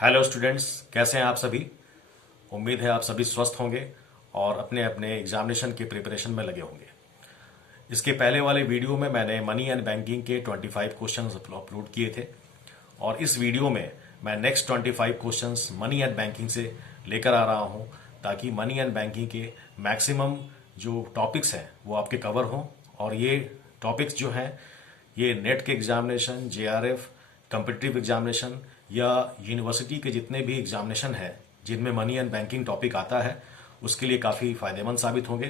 Hello students, कैसे हैं आप सभी। उम्मीद है आप सभी स्वस्थ होंगे और अपने अपने एग्जामिनेशन के प्रिपरेशन में लगे होंगे। इसके पहले वाले वीडियो में मैंने मनी एंड बैंकिंग के 25 क्वेश्चंस अपलोड किए थे और इस वीडियो में मैं next 25 questions money and banking से लेकर आ रहा हूं, ताकि मनी एंड बैंकिंग के मैक्सिमम जो टॉपिक्स हैं वो आपके कवर हों। और ये टॉपिक्स जो हैं ये नेट के एग्जामिनेशन, जेआरएफ, कम्पिटिटिव एग्जामिनेशन या यूनिवर्सिटी के जितने भी एग्जामिनेशन हैं जिनमें मनी एंड बैंकिंग टॉपिक आता है उसके लिए काफ़ी फायदेमंद साबित होंगे।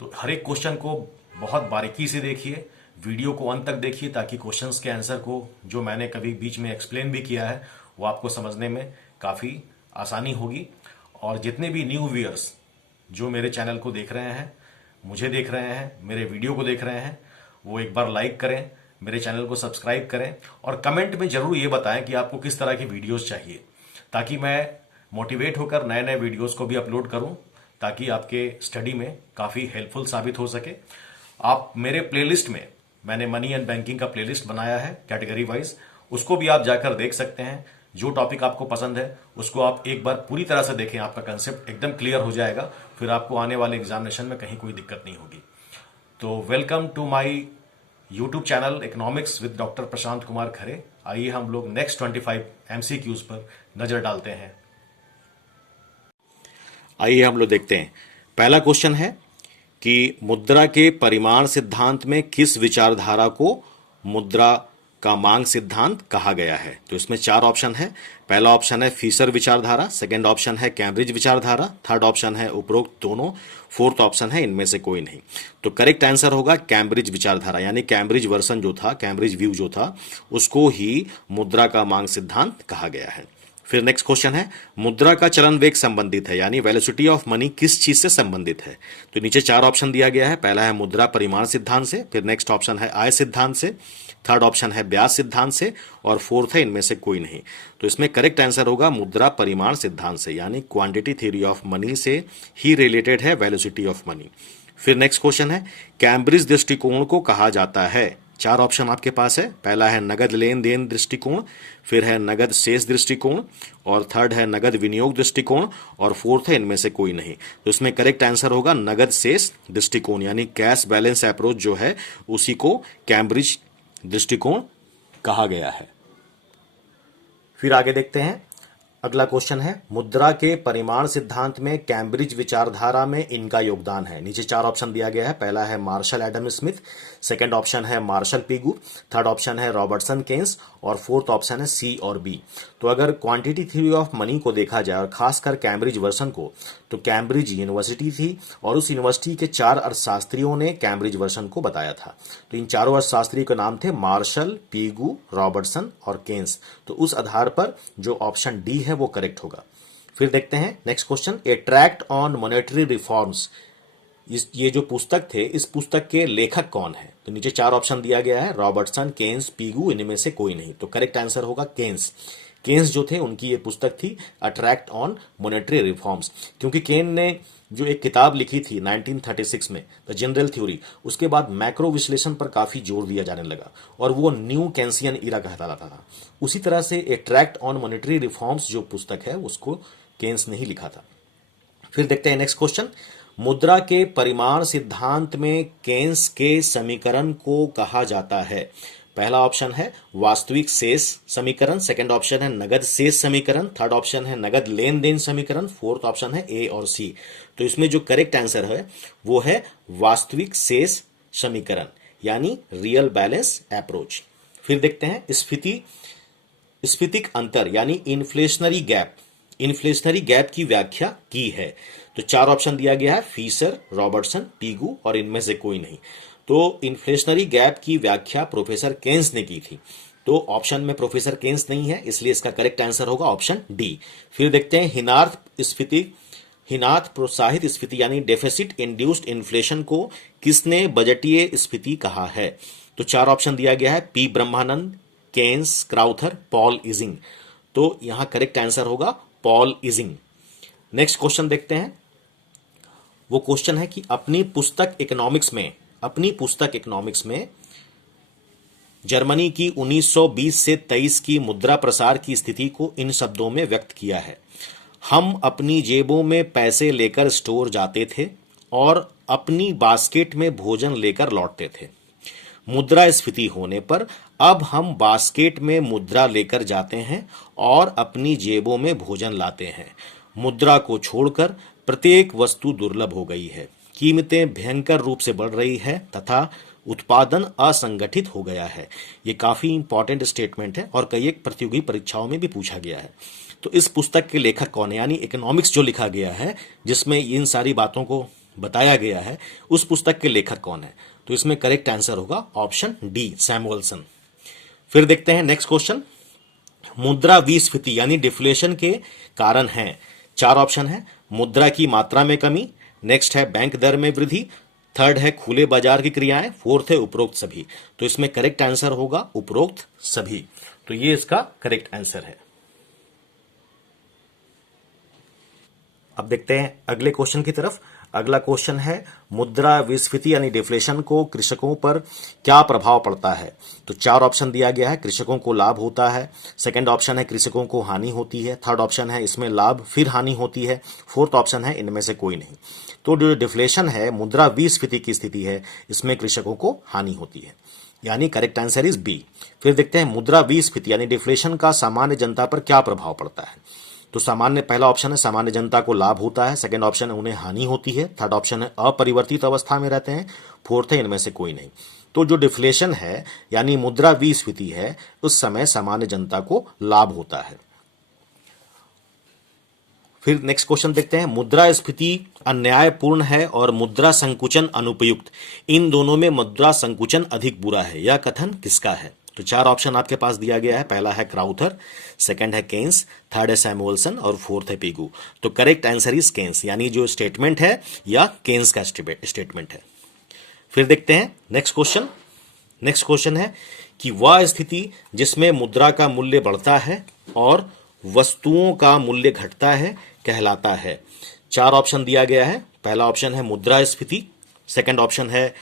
तो हर एक क्वेश्चन को बहुत बारीकी से देखिए, वीडियो को अंत तक देखिए, ताकि क्वेश्चंस के आंसर को जो मैंने कभी बीच में एक्सप्लेन भी किया है वो आपको समझने में काफ़ी आसानी होगी। और जितने भी न्यू व्यूअर्स जो मेरे चैनल को देख रहे हैं, मुझे देख रहे हैं, मेरे वीडियो को देख रहे हैं, वो एक बार लाइक करें, मेरे चैनल को सब्सक्राइब करें और कमेंट में जरूर ये बताएं कि आपको किस तरह की वीडियोस चाहिए, ताकि मैं मोटिवेट होकर नए नए वीडियोस को भी अपलोड करूं, ताकि आपके स्टडी में काफ़ी हेल्पफुल साबित हो सके। आप मेरे प्लेलिस्ट में मैंने मनी एंड बैंकिंग का प्लेलिस्ट बनाया है कैटेगरी वाइज, उसको भी आप जाकर देख सकते हैं। जो टॉपिक आपको पसंद है उसको आप एक बार पूरी तरह से देखें, आपका कंसेप्ट एकदम क्लियर हो जाएगा, फिर आपको आने वाले एग्जामिनेशन में कहीं कोई दिक्कत नहीं होगी। तो welcome to my YouTube channel economics with doctor Prashant Kumar Khare. आइए हम लोग नेक्स्ट 25 एमसीक्यूज पर नजर डालते हैं। आइए हम लोग देखते हैं। पहला क्वेश्चन है कि मुद्रा के परिमाण सिद्धांत में किस विचारधारा को मुद्रा का मांग सिद्धांत कहा गया है। तो इसमें चार ऑप्शन है। पहला ऑप्शन है फीसर विचारधारा, सेकंड ऑप्शन है कैम्ब्रिज विचारधारा, थर्ड ऑप्शन है उपरोक्त दोनों, फोर्थ ऑप्शन है इनमें से कोई नहीं। तो करेक्ट आंसर होगा कैम्ब्रिज विचारधारा, यानी कैम्ब्रिज वर्सन जो था, कैम्ब्रिज व्यू जो था, उसको ही मुद्रा का मांग सिद्धांत कहा गया है। फिर नेक्स्ट क्वेश्चन है मुद्रा का चलन वेग संबंधित है, यानी वेलोसिटी ऑफ मनी किस चीज से संबंधित है। तो नीचे चार ऑप्शन दिया गया है। पहला है मुद्रा परिमाण सिद्धांत से, फिर नेक्स्ट ऑप्शन है आय सिद्धांत से, थर्ड ऑप्शन है ब्याज सिद्धांत से और फोर्थ है इनमें से कोई नहीं। तो इसमें करेक्ट आंसर होगा मुद्रा परिमाण सिद्धांत से, यानी क्वांटिटी थ्योरी ऑफ मनी से ही रिलेटेड है वेलोसिटी ऑफ मनी। फिर नेक्स्ट क्वेश्चन है कैम्ब्रिज दृष्टिकोण को कहा जाता है। चार ऑप्शन आपके पास है। पहला है नगद लेन देन दृष्टिकोण, फिर है नगद शेष दृष्टिकोण और थर्ड है नगद विनियोग दृष्टिकोण और फोर्थ है इनमें से कोई नहीं। तो इसमें करेक्ट आंसर होगा नगद शेष दृष्टिकोण, यानी कैश बैलेंस अप्रोच जो है उसी को कैम्ब्रिज दृष्टिकोण कहा गया है। फिर आगे देखते हैं। अगला क्वेश्चन है मुद्रा के परिमाण सिद्धांत में कैम्ब्रिज विचारधारा में इनका योगदान है। नीचे चार ऑप्शन दिया गया है। पहला है Marshall Adam Smith, second option है मार्शल पीगू, थर्ड ऑप्शन है रॉबर्टसन केन्स और फोर्थ ऑप्शन है सी और बी। तो अगर क्वांटिटी थ्योरी ऑफ मनी को देखा जाए और खासकर कैम्ब्रिज वर्सन को, तो कैम्ब्रिज यूनिवर्सिटी थी और उस यूनिवर्सिटी के चार अर्थशास्त्रियों ने कैम्ब्रिज वर्सन को बताया था। तो इन चारों अर्थशास्त्रियों के नाम थे मार्शल, पीगू, रॉबर्टसन और केन्स। तो उस आधार पर जो ऑप्शन डी है वो करेक्ट होगा। फिर देखते हैं next question, A tract on monetary reforms, ये जो पुस्तक थे इस पुस्तक के लेखक कौन है। तो नीचे चार ऑप्शन दिया गया है, रॉबर्टसन, केन्स, पीगू, इनमें से कोई नहीं। तो करेक्ट आंसर होगा केन्स। केन्स जो थे उनकी ये पुस्तक थी अट्रैक्ट ऑन मॉनेटरी रिफॉर्म्स, क्योंकि केन ने जो एक किताब लिखी थी 1936 में, द जनरल थ्योरी, उसके बाद मैक्रो विश्लेषण पर काफी जोर दिया जाने लगा और वो न्यू केन्सियन इरा कहलाता था। उसी तरह से अट्रैक्ट ऑन मॉनेटरी रिफॉर्म्स जो पुस्तक है उसको केन्स ने ही लिखा था। फिर देखते हैं नेक्स्ट क्वेश्चन, मुद्रा के परिमाण सिद्धांत में केन्स के समीकरण को कहा जाता है। पहला ऑप्शन है वास्तविक शेष समीकरण, सेकंड ऑप्शन है नगद शेष समीकरण, थर्ड ऑप्शन है नगद लेन देन समीकरण, फोर्थ ऑप्शन है ए और सी। तो इसमें जो करेक्ट आंसर है वो है वास्तविक शेष समीकरण, यानी रियल बैलेंस अप्रोच। फिर देखते हैं स्फीतिक अंतर यानी इन्फ्लेशनरी गैप, इन्फ्लेशनरी गैप की व्याख्या की है। तो चार ऑप्शन दिया गया है, फीसर, रॉबर्टसन, पीगू और इनमें से कोई नहीं। तो इन्फ्लेशनरी गैप की व्याख्या प्रोफेसर केन्स ने की थी। तो ऑप्शन में प्रोफेसर केन्स नहीं है, इसलिए इसका करेक्ट आंसर होगा ऑप्शन डी। फिर देखते हैं हिनार्थ प्रोत्साहित स्फीति यानी डेफिसिट इंड्यूस्ड इन्फ्लेशन को किसने बजटीय स्फीति कहा है। तो चार ऑप्शन दिया गया है, पी ब्रह्मानंद, केन्स, क्राउथर, पॉल इजिंग। तो यहां करेक्ट आंसर होगा पॉल इजिंग। नेक्स्ट क्वेश्चन देखते हैं। वो क्वेश्चन है कि अपनी पुस्तक इकोनॉमिक्स में जर्मनी की 1920 से 23 की मुद्रा प्रसार की स्थिति को इन शब्दों में व्यक्त किया है। हम अपनी जेबों में पैसे लेकर स्टोर जाते थे और अपनी बास्केट में भोजन लेकर लौटते थे। मुद्रास्फीति होने पर अब हम बास्केट में मुद्रा लेकर जाते हैं और अपनी जेबों में भोजन लाते हैं। मुद्रा को छोड़कर प्रत्येक वस्तु दुर्लभ हो गई है, कीमतें भयंकर रूप से बढ़ रही है तथा उत्पादन असंगठित हो गया है। ये काफी इंपॉर्टेंट स्टेटमेंट है और कई एक प्रतियोगी परीक्षाओं में भी पूछा गया है। तो इस पुस्तक के लेखक कौन है, यानी इकोनॉमिक्स जो लिखा गया है जिसमें इन सारी बातों को बताया गया है, उस पुस्तक के लेखक कौन है? तो इसमें करेक्ट आंसर होगा ऑप्शन डी, सैमुअलसन। फिर देखते हैं नेक्स्ट क्वेश्चन। मुद्रा विस्फीति यानी डिफ्लेशन के कारण हैं। चार ऑप्शन है। मुद्रा की मात्रा में कमी, नेक्स्ट है बैंक दर में वृद्धि, थर्ड है खुले बाजार की क्रियाएं, फोर्थ है उपरोक्त सभी। तो इसमें करेक्ट आंसर होगा उपरोक्त सभी। तो ये इसका करेक्ट आंसर है। अब देखते हैं अगले क्वेश्चन की तरफ। अगला क्वेश्चन है मुद्रा विस्फीति यानी डिफ्लेशन को कृषकों पर क्या प्रभाव पड़ता है? तो चार ऑप्शन दिया गया है। कृषकों को लाभ होता है, सेकंड ऑप्शन है कृषकों को हानि होती है, थर्ड ऑप्शन है इसमें लाभ फिर हानि होती है, फोर्थ ऑप्शन है इनमें से कोई नहीं। तो जो डिफ्लेशन है, मुद्रा विस्फीति की स्थिति है, इसमें कृषकों को हानि होती है, यानी करेक्ट आंसर इज बी। फिर देखते हैं मुद्रा विस्फीति यानी डिफ्लेशन का सामान्य जनता पर क्या प्रभाव पड़ता है? तो सामान्य पहला ऑप्शन है सामान्य जनता को लाभ होता है, सेकंड ऑप्शन है उन्हें हानि होती है, थर्ड ऑप्शन है अपरिवर्तित अवस्था में रहते हैं, फोर्थ है इनमें से कोई नहीं। तो जो डिफ्लेशन है यानी मुद्रा विस्फीति है, उस समय सामान्य जनता को लाभ होता है। फिर नेक्स्ट क्वेश्चन देखते हैं। मुद्रास्फीति अन्यायपूर्ण है और मुद्रा संकुचन अनुपयुक्त, इन दोनों में मुद्रा संकुचन अधिक बुरा है, यह कथन किसका है? तो चार ऑप्शन आपके पास दिया गया है। पहला है क्राउथर, सेकंड है केन्स, थर्ड है सैमुअलसन और फोर्थ है पेगू। तो करेक्ट आंसर इज केन्स, यानी जो स्टेटमेंट है या केन्स का स्टेटमेंट है। फिर देखते हैं नेक्स्ट क्वेश्चन। नेक्स्ट क्वेश्चन है कि वह स्थिति जिसमें मुद्रा का मूल्य बढ़ता है और वस्तुओं का मूल्य घटता है कहलाता है। चार ऑप्शन दिया गया है। पहला ऑप्शन है मुद्रास्फीति, सेकंड ऑप्शन है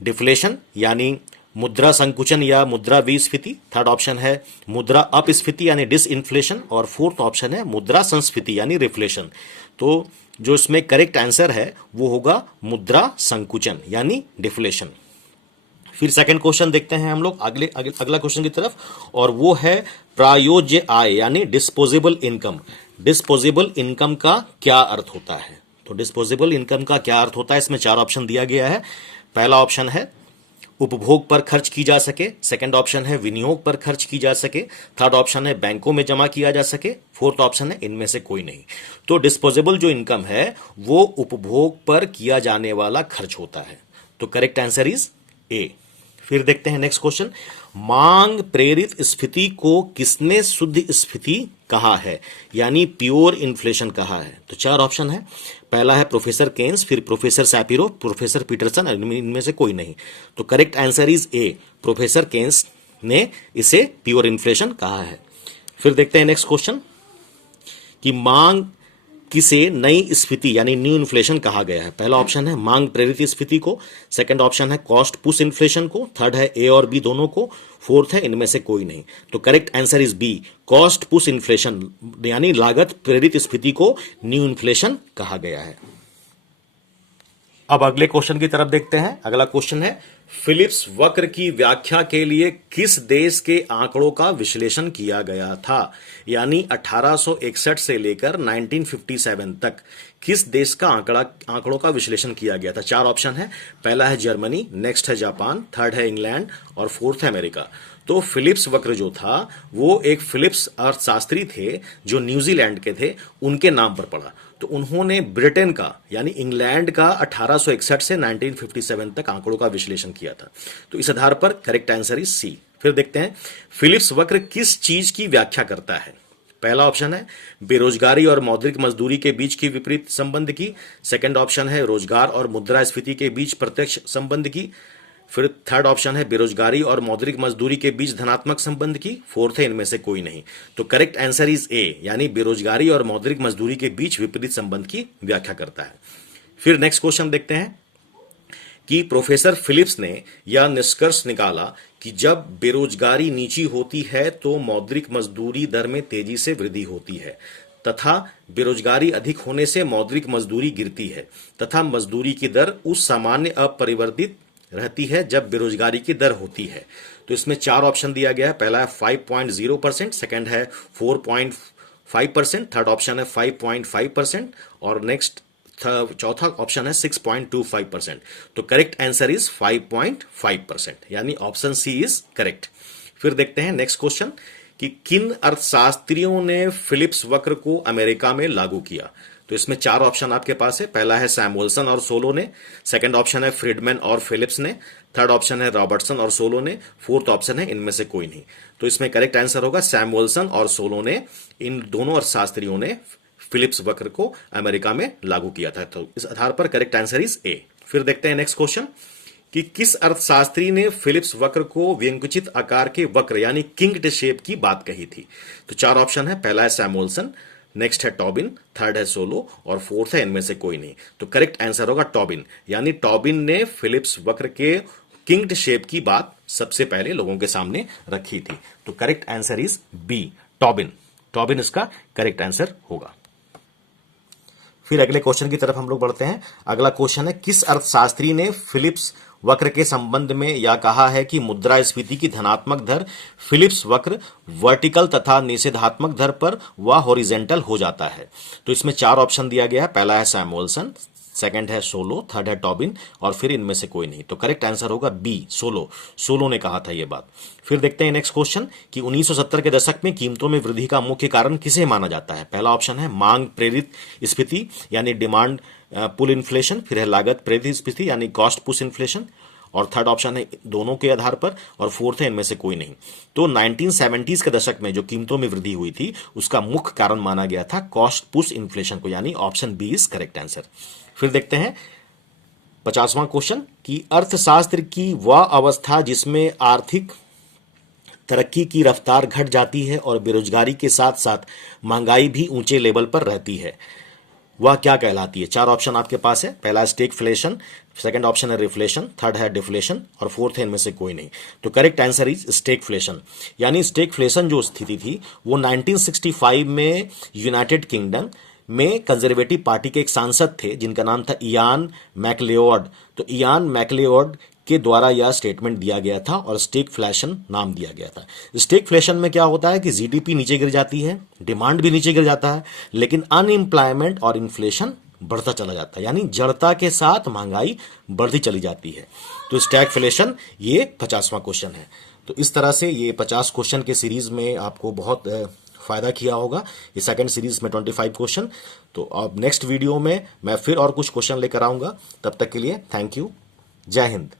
डिफ्लेशन यानी मुद्रा संकुचन या मुद्रा विस्फीति, थर्ड ऑप्शन है मुद्रा अपस्फीति यानी डिसइन्फ्लेशन और फोर्थ ऑप्शन है मुद्रा संस्फीति यानी रिफ्लेशन। तो जो इसमें करेक्ट आंसर है वो होगा मुद्रा संकुचन यानी डिफ्लेशन। फिर सेकंड क्वेश्चन देखते हैं हम लोग अगला क्वेश्चन की तरफ, और वो है प्रायोज्य आय यानी डिस्पोजेबल इनकम। डिस्पोजेबल इनकम का क्या अर्थ होता है? तो डिस्पोजेबल इनकम का क्या अर्थ होता है, इसमें चार ऑप्शन दिया गया है। पहला ऑप्शन है उपभोग पर खर्च की जा सके, सेकंड ऑप्शन है विनियोग पर खर्च की जा सके, थर्ड ऑप्शन है बैंकों में जमा किया जा सके, फोर्थ ऑप्शन है इनमें से कोई नहीं। तो डिस्पोजेबल जो इनकम है वो उपभोग पर किया जाने वाला खर्च होता है। तो करेक्ट आंसर इज ए। फिर देखते हैं नेक्स्ट क्वेश्चन। मांग प्रेरित स्फीति को किसने शुद्ध स्फीति कहा है यानी प्योर इन्फ्लेशन कहा है? तो चार ऑप्शन है। पहला है प्रोफेसर केन्स, फिर प्रोफेसर सैपिरो, प्रोफेसर पीटरसन, इनमें से कोई नहीं। तो correct answer is A, professor Keynes ने इसे प्योर इन्फ्लेशन कहा है। फिर देखते हैं नेक्स्ट क्वेश्चन कि मांग किसे नई स्फीति यानी न्यू इन्फ्लेशन कहा गया है? पहला ऑप्शन है मांग प्रेरित स्फीति को, सेकंड ऑप्शन है कॉस्ट पुश इन्फ्लेशन को, थर्ड है ए और बी दोनों को, फोर्थ है इनमें से कोई नहीं। तो correct answer is B, cost push inflation यानी लागत प्रेरित स्फीति को न्यू इन्फ्लेशन कहा गया है। अब अगले क्वेश्चन की तरफ देखते हैं। अगला क्वेश्चन है फिलिप्स वक्र की व्याख्या के लिए किस देश के आंकड़ों का विश्लेषण किया गया था? यानी 1861 से लेकर 1957 तक किस देश का आंकड़ों का विश्लेषण किया गया था? चार ऑप्शन है। पहला है जर्मनी, नेक्स्ट है जापान, थर्ड है इंग्लैंड और फोर्थ है अमेरिका। तो फिलिप्स वक्र जो था वो एक फिलिप्स अर्थशास्त्री थे जो न्यूजीलैंड के थे, उनके नाम पर पड़ा। तो उन्होंने ब्रिटेन का यानी इंग्लैंड का 1861 से 1957 तक आंकड़ों का विश्लेषण किया था। तो इस आधार पर करेक्ट आंसर इज सी। फिर देखते हैं फिलिप्स वक्र किस चीज की व्याख्या करता है? पहला ऑप्शन है बेरोजगारी और मौद्रिक मजदूरी के बीच की विपरीत संबंध की, सेकंड ऑप्शन है रोजगार और मुद्रास्फीति के बीच प्रत्यक्ष संबंध की, फिर थर्ड ऑप्शन है बेरोजगारी और मौद्रिक मजदूरी के बीच धनात्मक संबंध की, फोर्थ है इनमें से कोई नहीं। तो करेक्ट आंसर इज ए, यानी बेरोजगारी और मौद्रिक मजदूरी के बीच विपरीत संबंध की व्याख्या करता है। फिर नेक्स्ट क्वेश्चन देखते हैं कि प्रोफेसर फिलिप्स ने यह निष्कर्ष निकाला कि जब बेरोजगारी नीची होती है तो मौद्रिक मजदूरी दर में तेजी से वृद्धि होती है तथा बेरोजगारी अधिक होने से मौद्रिक मजदूरी गिरती है तथा मजदूरी की दर उस सामान्य अपरिवर्तित रहती है जब बेरोजगारी की दर होती है। तो इसमें चार ऑप्शन दिया गया है। पहला है 5.0%, सेकंड है 4.5%, थर्ड ऑप्शन है 5.5% और नेक्स्ट चौथा ऑप्शन है 6.25%। तो करेक्ट आंसर इज 5.5%, यानी ऑप्शन सी इज करेक्ट। फिर देखते हैं नेक्स्ट क्वेश्चन कि किन अर्थशास्त्रियों ने फिलिप्स वक्र को अमेरिका में लागू किया। तो इसमें चार ऑप्शन आपके पास है। पहला है सैमुअल्सन और सोलो ने, सेकंड ऑप्शन है फ्रीडमैन और फिलिप्स ने, थर्ड ऑप्शन है रॉबर्टसन और सोलो ने, फोर्थ ऑप्शन है इनमें से कोई नहीं। तो इसमें करेक्ट आंसर होगा सैमुअल्सन और सोलो ने, इन दोनों अर्थशास्त्रियों ने फिलिप्स वक्र को अमेरिका में लागू किया था। तो इस आधार पर करेक्ट आंसर इज ए। फिर देखते हैं नेक्स्ट क्वेश्चन कि किस अर्थशास्त्री ने फिलिप्स वक्र को व्यंकुचित आकार के वक्र यानी किंग्ड शेप की बात कही थी। तो चार ऑप्शन है। पहला है सैमुअल्सन, नेक्स्ट है टॉबिन, थर्ड है सोलो और फोर्थ है इनमें से कोई नहीं। तो करेक्ट आंसर होगा टॉबिन, यानी टॉबिन ने फिलिप्स वक्र के किंग्ड शेप की बात सबसे पहले लोगों के सामने रखी थी। तो correct answer is B, Tobin. Tobin इसका करेक्ट आंसर होगा। फिर अगले क्वेश्चन की तरफ हम लोग बढ़ते हैं। अगला क्वेश्चन है किस अर्थशास्त्री ने फिलिप्स वक्र के संबंध में यह कहा है कि मुद्रास्फीति की धनात्मक दर फिलिप्स वक्र वर्टिकल तथा निषेधात्मक दर पर व हॉरिजेंटल हो जाता है। तो इसमें चार ऑप्शन दिया गया है। पहला है सैमुअल्सन, सेकंड है सोलो, थर्ड है टॉबिन और फिर इनमें से कोई नहीं। तो करेक्ट आंसर होगा बी, सोलो। सोलो ने कहा था यह बात। फिर देखते हैं नेक्स्ट क्वेश्चन कि 1970 के दशक में कीमतों में वृद्धि का मुख्य कारण किसे माना जाता है। पहला ऑप्शन है मांग प्रेरित स्फीति यानी डिमांड पुल इन्फ्लेशन, फिर है लागत प्रेरित स्फीति यानी कॉस्ट पुश इन्फ्लेशन और थर्ड ऑप्शन है दोनों के आधार पर और फोर्थ है इनमें से कोई नहीं। तो 1970s के दशक में जो कीमतों में वृद्धि हुई थी उसका मुख्य कारण माना गया था कॉस्ट पुश इन्फ्लेशन को, यानी option B is correct answer. फिर देखते हैं 50वां क्वेश्चन कि अर्थशास्त्र की वह अवस्था जिसमें आर्थिक तरक्की की रफ्तार घट जाती है और बेरोजगारी के साथ साथ महंगाई भी ऊंचे लेवल पर रहती है, वह क्या कहलाती है। चार ऑप्शन आपके पास है। पहला स्टैगफ्लेशन, सेकंड ऑप्शन है रिफ्लेशन, थर्ड है डिफ्लेशन और फोर्थ है इनमें से कोई नहीं। तो करेक्ट आंसर इज स्टैगफ्लेशन, यानी स्टैगफ्लेशन जो स्थिति थी वो 1965 में यूनाइटेड किंगडम में कंजर्वेटिव पार्टी के एक सांसद थे जिनका नाम था इयान मैकलेओड। तो इयान मैकलेओड के द्वारा यह स्टेटमेंट दिया गया था और स्टैगफ्लेशन नाम दिया गया था। स्टैगफ्लेशन में क्या होता है कि जीडीपी नीचे गिर जाती है, डिमांड भी नीचे गिर जाता है, लेकिन अनएम्प्लॉयमेंट और इन्फ्लेशन बढ़ता चला जाता है, यानी जड़ता के साथ महंगाई बढ़ती चली जाती है। तो स्टैगफ्लेशन ये 50वां क्वेश्चन है। तो इस तरह से ये 50 क्वेश्चन के सीरीज में आपको बहुत फायदा किया होगा। ये सेकंड सीरीज में 25 क्वेश्चन। तो अब नेक्स्ट वीडियो में मैं फिर और कुछ क्वेश्चन लेकर आऊंगा। तब तक के लिए थैंक यू, जय हिंद।